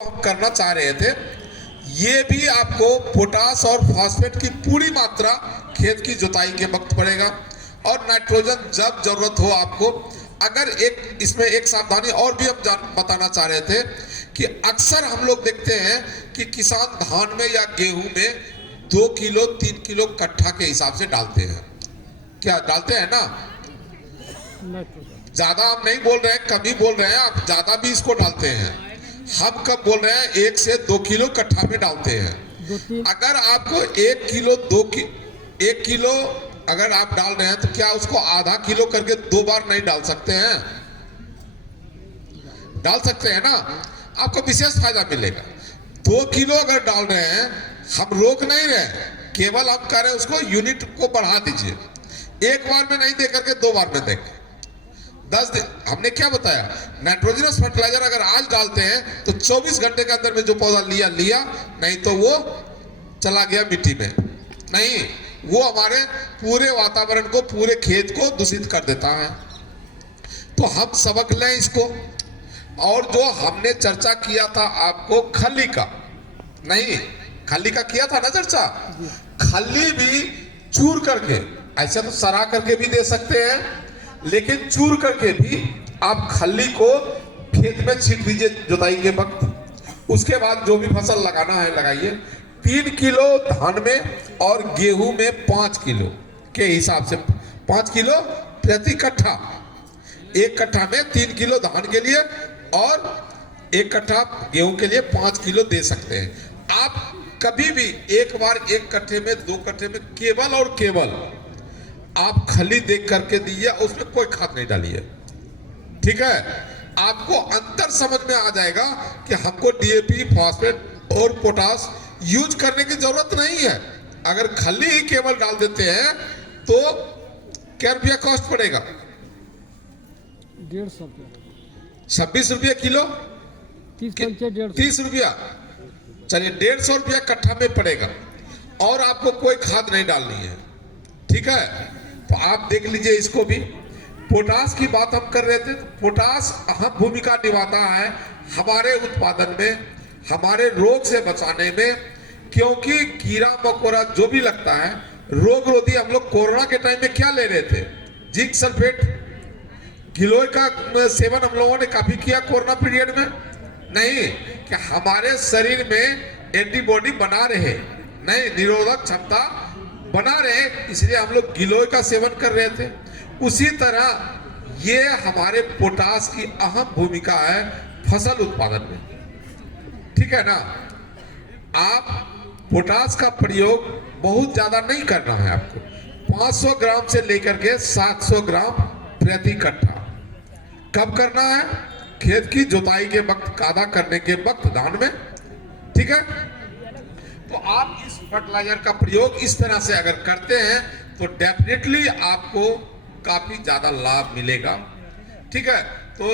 हम करना चाह रहे थे, ये भी आपको पोटास और फास्फेट की पूरी मात्रा खेत की जुताई के वक्त पड़ेगा और नाइट्रोजन जब जरूरत हो आपको। अगर एक इसमें एक सावधानी और भी हम बताना चाह रहे थे कि अक्सर हम लोग देखते हैं कि किसान धान में या गेहूं में 2 किलो 3 किलो कट्ठा के हिसाब से डालते हैं। क्या डालते हैं ना? ज्यादा हम नहीं बोल रहे हैं, कम ही बोल रहे हैं, आप ज्यादा भी इसको डालते हैं। हम कब बोल रहे हैं 1 से 2 किलो कट्ठा में डालते हैं। अगर आपको 1 किलो अगर आप डाल रहे हैं तो क्या उसको आधा किलो करके 2 बार नहीं डाल सकते हैं? डाल सकते हैं ना, आपको विशेष फायदा मिलेगा। 2 किलो अगर डाल रहे हैं, हम रोक नहीं रहे, केवल हम कह रहे हैं उसको यूनिट को बढ़ा दीजिए। एक बार में नहीं दे करके 2 बार में देंगे। 10 दिन हमने क्या बताया, नाइट्रोजनस फर्टिलाइजर अगर आज डालते हैं तो 24 घंटे के अंदर में जो पौधा लिया, नहीं तो वो चला गया मिट्टी में। नहीं, वो हमारे पूरे वातावरण को, पूरे खेत को दूषित कर देता है। तो हम सबक लें इसको। और जो हमने चर्चा किया था आपको खली का, नहीं खली का किया था ना चर्चा, खली भी चूर करके, ऐसे तो सरा करके भी दे सकते हैं, लेकिन चूर करके भी आप खली को खेत में छींट दीजिए जुताई के वक्त। उसके बाद जो भी फसल लगाना है लगाइए। 3 किलो धान में और गेहूं में 5 किलो के हिसाब से 5 किलो प्रति कट्ठा। 1 कट्ठा में 3 किलो धान के लिए और 1 कट्ठा गेहूं के लिए 5 किलो दे सकते हैं। आप कभी भी एक बार 1 कट्ठे में 2 कट्ठे में केवल और केवल आप खली देख करके दीजिए, उसमें कोई खाद नहीं डालिए। ठीक है, आपको अंतर समझ में आ जाएगा कि हमको डीएपी, फास्फेट और पोटास यूज करने की जरूरत नहीं है। अगर खली ही केवल डाल देते हैं तो क्या रुपया कॉस्ट पड़ेगा? 26 रुपया किलो, 30 रुपया, चलिए 150 रुपया कट्ठा में पड़ेगा और आपको कोई खाद नहीं डालनी है। ठीक है, तो आप देख लीजिए इसको भी। पोटास की बात हम कर रहे थे, तो पोटास अहम भूमिका निभाता है हमारे उत्पादन में, हमारे रोग से बचाने में। क्योंकि कीड़ा मकोड़ा जो भी लगता है, रोग रोधी, हम लोग कोरोना के टाइम में क्या ले रहे थे? जिंक सल्फेट, गिलोय का सेवन हम लोगों ने काफी किया कोरोना पीरियड में। नहीं कि हमारे शरीर में एंटीबॉडी बना रहे, नहीं निरोधक क्षमता बना रहे, इसलिए हम लोग गिलोय का सेवन कर रहे थे। उसी तरह ये हमारे पोटास की अहम भूमिका है फसल उत्पादन में। ठीक है ना? आप पोटास का प्रयोग बहुत ज्यादा नहीं करना है आपको, 500 ग्राम से लेकर के 700 ग्राम प्रति कट्ठा। कब करना है? खेत की जुताई के वक्त, कादा करने के वक्त धान में। ठीक है, तो आप इस फर्टिलाइजर का प्रयोग इस तरह से अगर करते हैं तो डेफिनेटली आपको काफी ज्यादा लाभ मिलेगा। ठीक है, तो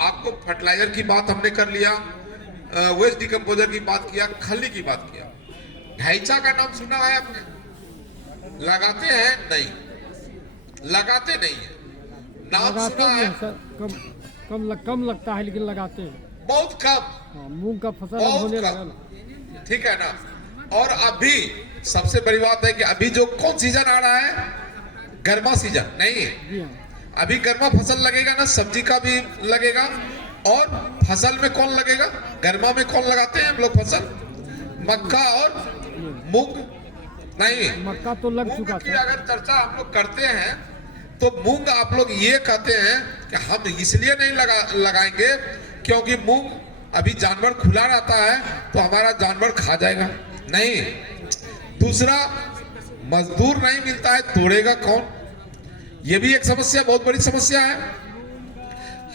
आपको फर्टिलाइजर की बात हमने कर लिया, वेस्ट डिकम्पोजर की बात किया, खली की बात किया। ढाइचा का नाम सुना है आपने? लगाते हैं? नहीं, लगाते नहीं है, नाम सुना है? कम लगता है, लेकिन लगाते हैं बहुत कम। मूंग का फसल होने लगा ना। ठीक है ना? और अभी सबसे बड़ी बात है कि अभी जो कौन सीजन आ रहा है? गर्मा सीजन नहीं है। अभी गर्मा फसल लगेगा ना, सब्जी का भी लगेगा। और फसल में कौन लगेगा? गर्मा में कौन लगाते हैं हम लोग फसल? मक्का और मूंग। नहीं, मक्का तो लग चुका था। अगर चर्चा हम लोग करते हैं तो मूंग आप लोग ये कहते हैं कि हम इसलिए नहीं लगाएंगे क्योंकि मूंग अभी जानवर खुला रहता है तो हमारा जानवर खा जाएगा। नहीं, दूसरा मजदूर नहीं मिलता है, तोड़ेगा कौन? ये भी एक समस्या, बहुत बड़ी समस्या है।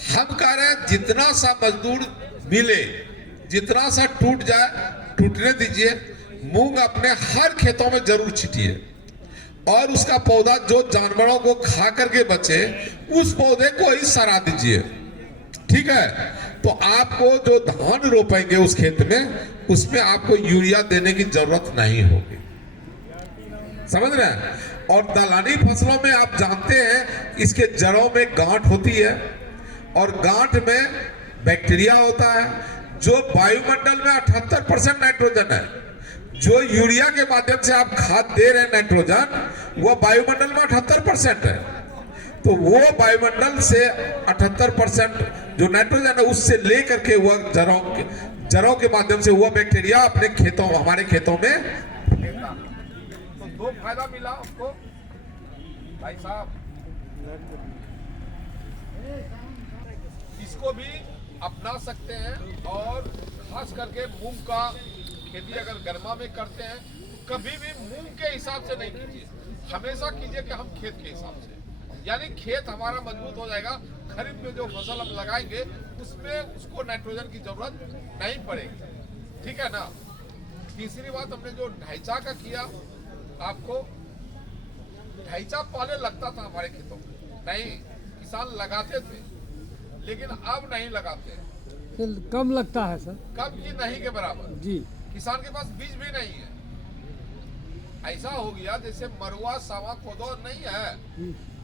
हम कह रहे हैं जितना सा मजदूर मिले, जितना सा टूट जाए टूटने दीजिए। मूंग अपने हर खेतों में जरूर छीटिए और उसका पौधा जो जानवरों को खा करके बचे, उस पौधे को ही सरा दीजिए। ठीक है, तो आपको जो धान रोपेंगे उस खेत में, उसमें आपको यूरिया देने की जरूरत नहीं होगी। समझ रहे हैं? और दलहनी फसलों में आप जानते हैं इसके जड़ों में गांठ होती है और गांठ में बैक्टीरिया होता है। जो वायुमंडल में 78% नाइट्रोजन है, जो यूरिया के माध्यम से आप खाद दे रहे हैं नाइट्रोजन, वो वायुमंडल में 78% है। तो वो वायुमंडल से 78% जो नाइट्रोजन है उससे लेकर के वह जड़ों के माध्यम से हुआ बैक्टीरिया अपने खेतों, हमारे खेतों में देता। तो दो फायदा मिला आपको भाई साहब। इसको भी अपना सकते हैं और खास करके मूंग का खेती अगर गर्मा में करते हैं तो कभी भी मूंग के हिसाब से नहीं कीजिए, हमेशा कीजिए कि हम खेत के हिसाब से, यानी खेत हमारा मजबूत हो जाएगा। खरीफ में जो फसल हम लगाएंगे उसमें उसको नाइट्रोजन की जरूरत नहीं पड़ेगी, ठीक है ना। तीसरी बात, हमने जो ढांचा का किया, आपको ढांचा पहले लगता था हमारे खेतों में, नहीं किसान लगाते थे, लेकिन अब नहीं लगाते। कम लगता है सर, कब की नहीं के बराबर जी। किसान के पास बीज भी नहीं है। ऐसा हो गया जैसे मरुआ, सावा, कोदो नहीं है।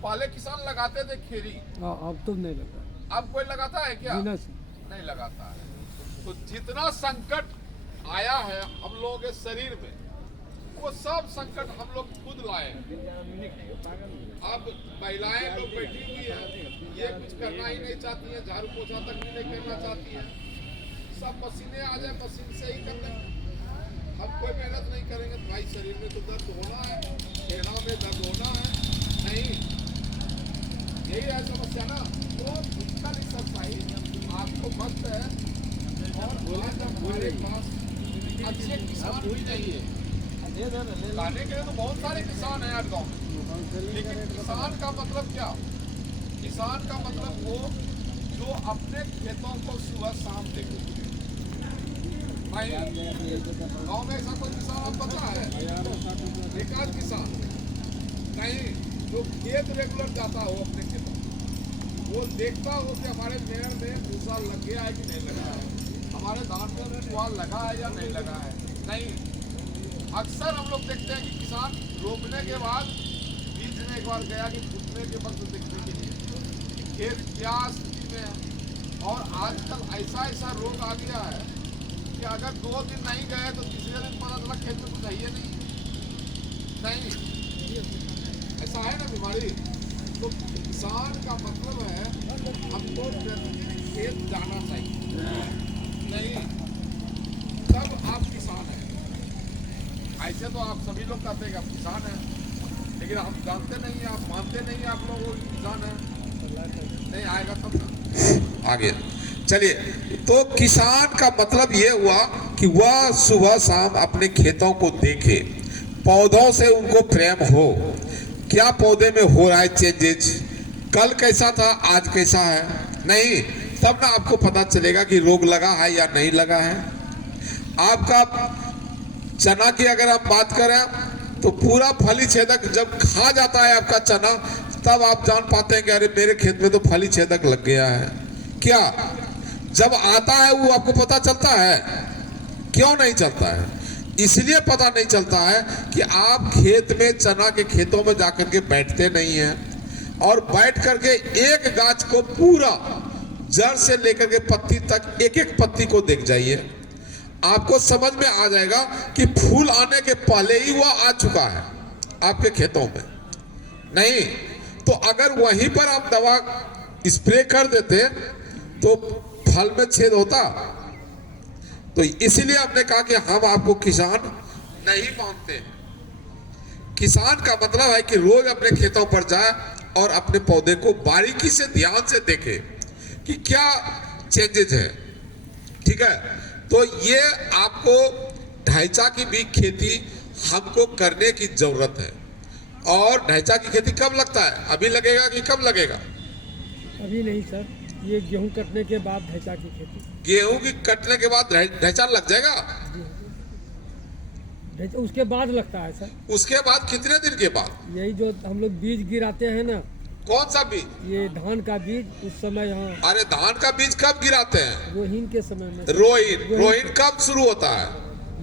पहले किसान लगाते थे खेरी, अब तो नहीं लगता। अब कोई लगाता है क्या? नहीं लगाता है। तो जितना संकट आया है हम लोगों के शरीर में, वो सब संकट हम लोग खुद लाए। अब महिलाएं लोग बैठी हुई है, ये कुछ करना ही नहीं चाहती है, झाड़ू पोछा तक भी नहीं करना चाहती है। सब मशीनें आ जाए, मशीन से ही कर लेंगे। हम कोई मेहनत नहीं करेंगे तो भाई शरीर में तो दर्द होना है, चेहरा में दर्द होना है, नहीं यही है समस्या ना। तो फिजिकल एक्सरसाइज आपको मस्त है। और हमारे पास अच्छे किसान भी नहीं है, लाने के लिए तो बहुत सारे किसान हैं आज गाँव में, लेकिन किसान का मतलब क्या? किसान का मतलब वो जो अपने खेतों को सुबह शाम देखे। गाँव में ऐसा कोई किसान आप पता है? एकाध किसान नहीं जो खेत रेगुलर जाता हो अपने खेतों, वो देखता हो कि हमारे पेड़ में भूसा लग गया है कि नहीं लगा है, हमारे धान में पुआल लगा है या नहीं लगा है। नहीं, अक्सर हम लोग देखते हैं कि किसान रोपने के बाद बीजने एक बार गया कि फूटने के वक्त देखने के लिए खेत क्या स्थिति में है। और आजकल ऐसा रोग आ गया है कि अगर 2 दिन नहीं गए तो तीसरे दिन पता चला खेत में कुछ है ही नहीं। ऐसा है ना बीमारी। तो किसान का मतलब है हमको प्रतिदिन खेत जाना चाहिए, नहीं तब आप किसान हैं। ऐसे तो आप सभी लोग कहते हैं कि आप किसान हैं, लेकिन हम जानते नहीं हैं, आप मानते नहीं हैं आप लोग किसान हैं। नहीं आएगा तब ना आगे। चलिए, तो किसान का मतलब ये हुआ कि वह सुबह शाम अपने खेतों को देखे, पौधों से उनको प्रेम हो, क्या पौधे में हो रहा है चेंजेज, कल कैसा था आज कैसा है, नहीं तब ना आपको पता चलेगा कि रोग लगा है या नहीं लगा है। आपका चना की अगर हम बात करें तो पूरा फली छेदक जब खा जाता है आपका चना, तब आप जान पाते हैं कि अरे मेरे खेत में तो फली छेदक लग गया है। क्या जब आता है वो आपको पता चलता है? क्यों नहीं चलता है? इसलिए पता नहीं चलता है कि आप खेत में, चना के खेतों में जाकर के बैठते नहीं हैं और बैठ करके एक गाछ को पूरा जड़ से लेकर के पत्ती तक एक एक पत्ती को देख जाइए, आपको समझ में आ जाएगा कि फूल आने के पहले ही वह आ चुका है आपके खेतों में। नहीं तो अगर वहीं पर आप दवा स्प्रे कर देते तो फल में छेद होता। तो इसीलिए हमने कहा कि हम आपको किसान नहीं मानते। किसान का मतलब है कि रोज अपने खेतों पर जाए और अपने पौधे को बारीकी से ध्यान से देखे कि क्या चेंजेज है। ठीक है, तो ये आपको ढांचा की भी खेती हमको करने की जरूरत है। और ढांचा की खेती कब लगता है? अभी लगेगा कि कब लगेगा? अभी नहीं सर, ये गेहूं कटने के बाद ढांचा की खेती। गेहूं की कटने के बाद ढांचा लग जाएगा? उसके बाद लगता है सर। उसके बाद कितने दिन के बाद? यही जो हम लोग बीज गिराते हैं ना। कौन सा बीज? ये धान का बीज। उस समय यहाँ। अरे धान का बीज कब गिराते हैं? रोहिन के समय में। रोहिन कब शुरू होता है?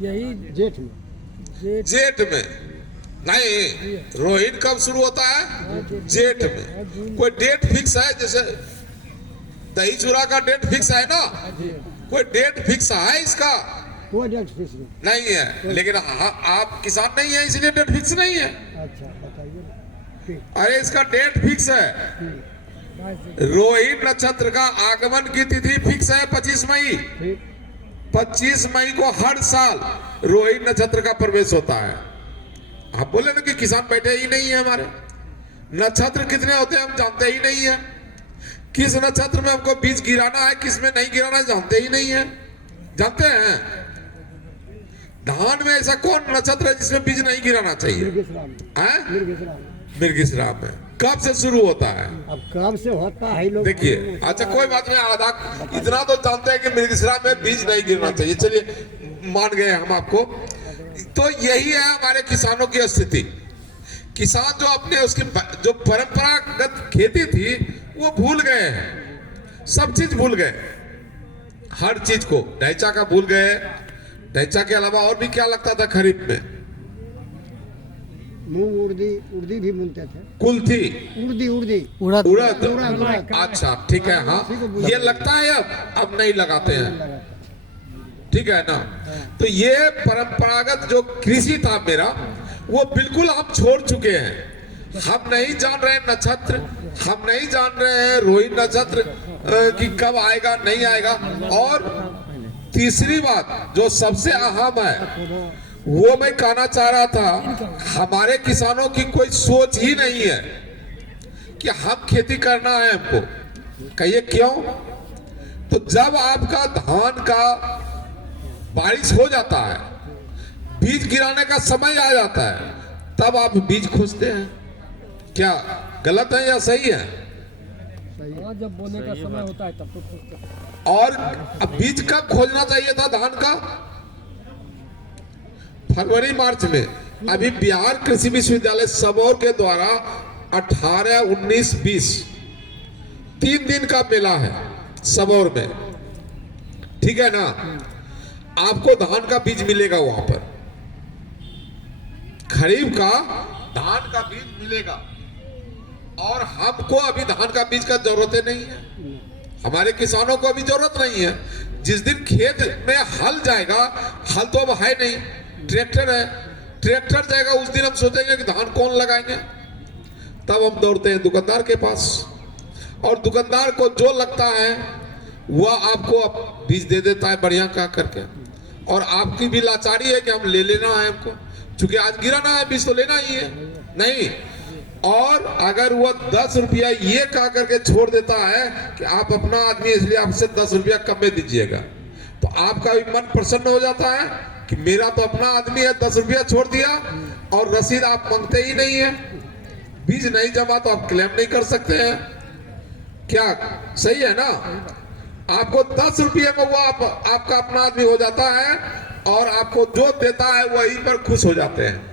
यही जेठ में। जेठ में नहीं, रोहिन कब शुरू होता है? जेठ में। कोई डेट फिक्स है? जैसे दही चूड़ा का डेट फिक्स है ना, कोई डेट फिक्स है इसका? कोई डेट फिक्स नहीं। नहीं है, लेकिन आप किसान नहीं है इसलिए डेट फिक्स नहीं है। अच्छा बताइए ना। ठीक अरे इसका डेट फिक्स है। ठीक रोहिणी नक्षत्र का आगमन की तिथि फिक्स है 25 मई। ठीक 25 मई को हर साल रोहिणी नक्षत्र का प्रवेश होता है। आप बोले ना कि किसान बैठे ही नहीं है हमारे। नक्षत्र कितने होते हैं हम जानते ही नहीं है। किस नक्षत्र में हमको बीज गिराना है, किस में नहीं गिराना है जानते ही नहीं है। जानते हैं धान में ऐसा कौन नक्षत्र है जिसमें बीज नहीं गिराना चाहिए? हैं? मृगशिरा में कब से शुरू होता है? अब कब से होता है लोग देखिए, अच्छा कोई बात नहीं, आधा इतना तो जानते हैं कि मृगशिरा में बीज नहीं गिरना चाहिए। चलिए मान गए हम आपको। तो यही है हमारे किसानों की स्थिति। किसान जो अपने उसकी जो परंपरागत खेती थी वो भूल गए हैं, सब चीज भूल गए, हर चीज को। ढैंचा का भूल गए। ढैंचा के अलावा और भी क्या लगता था खरीफ में? मूंग उर्दी भी बुनते थे। कुल्थी, उड़द उड़द। अच्छा ठीक है, हाँ ये लगता है। अब नहीं लगाते हैं, ठीक है ना। तो ये परंपरागत जो कृषि था मेरा, वो बिल्कुल हम छोड़ चुके हैं। हम नहीं जान रहे नक्षत्र, हम नहीं जान रहे हैं रोहिणी नक्षत्र कि कब आएगा नहीं आएगा। और तीसरी बात जो सबसे अहम है वो मैं कहना चाह रहा था, हमारे किसानों की कोई सोच ही नहीं है कि हम खेती करना है हमको। कहिए क्यों? तो जब आपका धान का बारिश हो जाता है, बीज गिराने का समय आ जाता है, तब आप बीज खोजते हैं। क्या गलत है या सही है? हाँ, जब बोने का समय होता है तब तो खोजते हैं। और अब बीज कब खोजना चाहिए था धान का? फरवरी मार्च में। अभी बिहार कृषि विश्वविद्यालय सबौर के द्वारा 18, 19, 20 3 दिन का मेला है सबौर में, ठीक है ना। आपको धान का बीज मिलेगा वहां पर, खरीफ का धान का बीज मिलेगा। और हमको अभी धान का बीज का जरूरत नहीं है, हमारे किसानों को अभी जरूरत नहीं है। जिस दिन खेत में हल जाएगा, हल तो अब है नहीं, ट्रैक्टर है, ट्रैक्टर जाएगा, उस दिन हम सोचेंगे कि धान कौन लगाएंगे। तब हम दौड़ते हैं दुकानदार के पास, और दुकानदार को जो लगता है वह आपको बीज दे देता है बढ़िया का करके। और आपकी भी लाचारी है कि हम ले लेना है हमको, क्योंकि आज गिराना है, बीज तो लेना ही है नहीं। और अगर वह 10 रुपया ये कह करके छोड़ देता है कि आप अपना आदमी इसलिए आपसे 10 रुपया कम में दीजिएगा, तो आपका भी मन प्रसन्न हो जाता है कि मेरा तो अपना आदमी है, 10 रुपया छोड़ दिया। और रसीद आप मांगते ही नहीं है, बीज नहीं जमा तो आप क्लेम नहीं कर सकते हैं। क्या सही है ना? आपको 10 रुपये में वो आपका अपना आदमी हो जाता है, और आपको जो देता है वही पर खुश हो जाते हैं।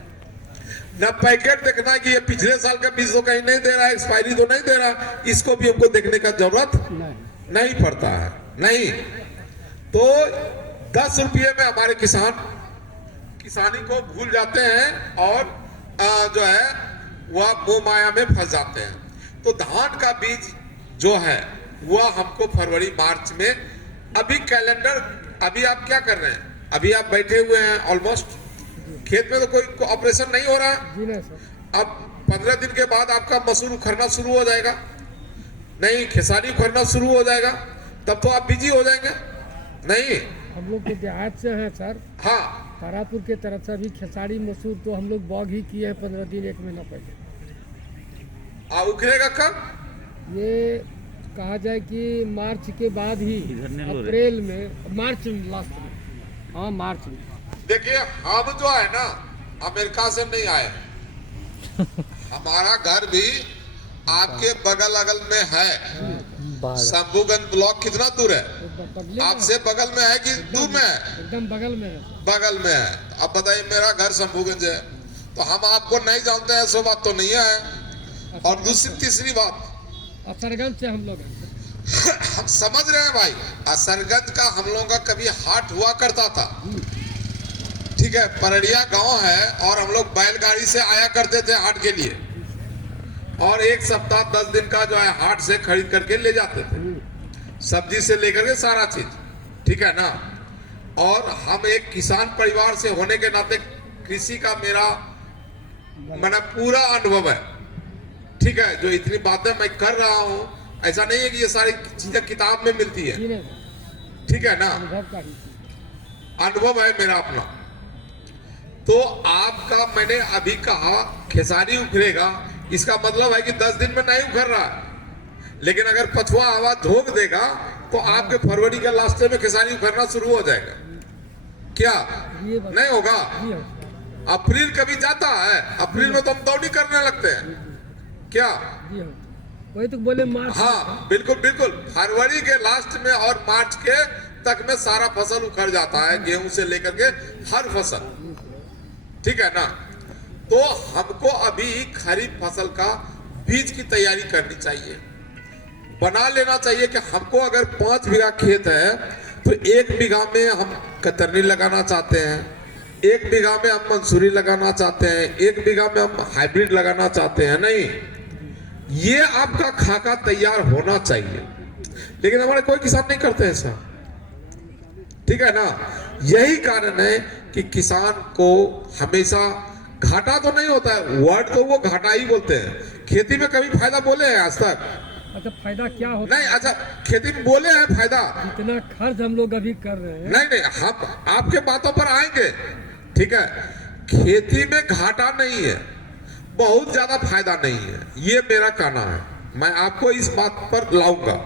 न पैकेट देखना कि ये पिछले साल का बीज तो कहीं नहीं दे रहा है, एक्सपायरी तो नहीं दे रहा, इसको भी हमको देखने का जरूरत नहीं पड़ता है। नहीं तो 10 रुपये में हमारे किसान किसानी को भूल जाते हैं, और जो है वह मोह माया में फंस जाते हैं। तो धान का बीज जो है वह हमको फरवरी मार्च में, अभी कैलेंडर, अभी आप क्या कर रहे हैं? अभी आप बैठे हुए हैं ऑलमोस्ट, खेत में तो कोई ऑपरेशन नहीं हो रहा है। जी नहीं सर। अब 15 दिन के बाद आपका मसूर उखड़ना शुरू हो जाएगा, नहीं खेसारी उखड़ना शुरू हो जाएगा, तब तो आप बिजी हो जाएंगे। नहीं, हम लोग के देहात से हैं सर। हाँ, तारापुर के तरफ से भी खेसारी मसूर तो हम लोग बॉग ही किए हैं 15 दिन 1 महीना पहले। उखड़ेगा कब? ये कहा जाए कि मार्च के बाद ही, अप्रैल में, मार्च लास्ट में, हाँ मार्च में। देखिए हम जो है ना अमेरिका से नहीं आए, हमारा घर भी आपके बगल अगल में है। शंभूगंज ब्लॉक कितना दूर है आपसे? बगल में है कि दूर में है? एकदम बगल में है। बगल में है। अब बताइए, मेरा घर शंभूगंज है, तो हम आपको नहीं जानते हैं, सो बात तो नहीं है। और दूसरी तीसरी बात, असरगंज से हम लोग हैं। हम समझ रहे हैं भाई, असरगंज का हम लोगों का कभी हाट हुआ करता था, ठीक है, परड़िया गांव है, और हम लोग बैलगाड़ी से आया करते थे हाट के लिए, और 1 सप्ताह 10 दिन का जो है हाट से खरीद करके ले जाते थे, सब्जी से लेकर के सारा चीज, ठीक है ना। और हम एक किसान परिवार से होने के नाते कृषि का मेरा पूरा अनुभव है, ठीक है। जो इतनी बातें मैं कर रहा हूँ, ऐसा नहीं है कि ये सारी चीजें किताब में मिलती है, ठीक है ना। अनुभव है मेरा अपना। तो आपका मैंने अभी कहा खेसारी उखड़ेगा, इसका मतलब है कि 10 दिन में नहीं उखड़ रहा है, लेकिन अगर पछुआ हवा झोंक देगा तो आपके फरवरी के लास्ट में खेसारी उखड़ना शुरू हो जाएगा। क्या नहीं होगा? अप्रैल कभी जाता है, अप्रैल में तो हम दौड़ी करने लगते हैं। क्या वही तो बोले मार्च। हाँ बिल्कुल बिल्कुल, फरवरी के लास्ट में और मार्च के तक में सारा फसल उखड़ जाता है, गेहूं से लेकर के हर फसल, ठीक है ना। तो हमको अभी खरीफ फसल का बीज की तैयारी करनी चाहिए, बना लेना चाहिए कि हमको अगर 5 बीघा खेत है तो 1 बीघा में हम कतरनी लगाना चाहते हैं, 1 बीघा में हम मंसूरी लगाना चाहते हैं, 1 बीघा में हम हाइब्रिड लगाना चाहते हैं। नहीं, ये आपका खाका तैयार होना चाहिए, लेकिन हमारे कोई किसान नहीं करते हैं ऐसा, ठीक है ना। यही कारण है कि किसान को हमेशा घाटा तो नहीं होता है, वर्ड तो वो घाटा ही बोलते हैं। खेती में कभी फायदा बोले हैं आज तक? अच्छा, फायदा क्या होता नहीं, अच्छा खेती में बोले हैं फायदा? इतना खर्च हम लोग अभी कर रहे हैं। नहीं, हम आपके बातों पर आएंगे, ठीक है। खेती में घाटा नहीं है, बहुत ज्यादा फायदा नहीं है, ये मेरा कहना है। मैं आपको इस बात पर लाऊंगा।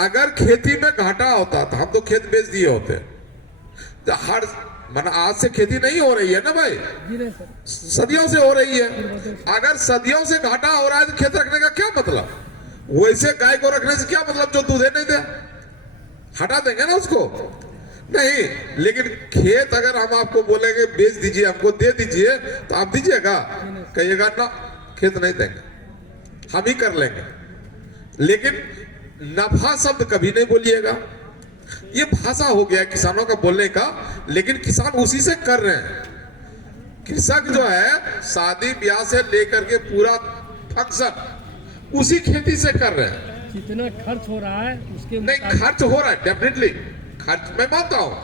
अगर खेती में घाटा होता तो हम तो खेत बेच दिए होते। तो हर आज से खेती नहीं हो रही है ना भाई, सदियों से हो रही है। अगर सदियों से घाटा हो रहा है तो खेत रखने का क्या मतलब? वैसे गाय को रखने से क्या मतलब जो दूध नहीं दे, हटा देंगे ना उसको? नहीं, लेकिन खेत अगर हम आपको बोलेंगे बेच दीजिए, हमको दे दीजिए, तो आप दीजिएगा? कहिएगा ना, खेत नहीं देंगे, हम ही कर लेंगे। लेकिन नफा शब्द कभी नहीं बोलिएगा। ये भाषा हो गया किसानों का बोलने का, लेकिन किसान उसी से कर रहे हैं। कृषक जो है शादी ब्याह से लेकर के पूरा फंक्शन उसी खेती से कर रहे हैं। जितना खर्च हो रहा है उसके नहीं, खर्च हो रहा है, डेफिनेटली खर्च मैं मानता हूं,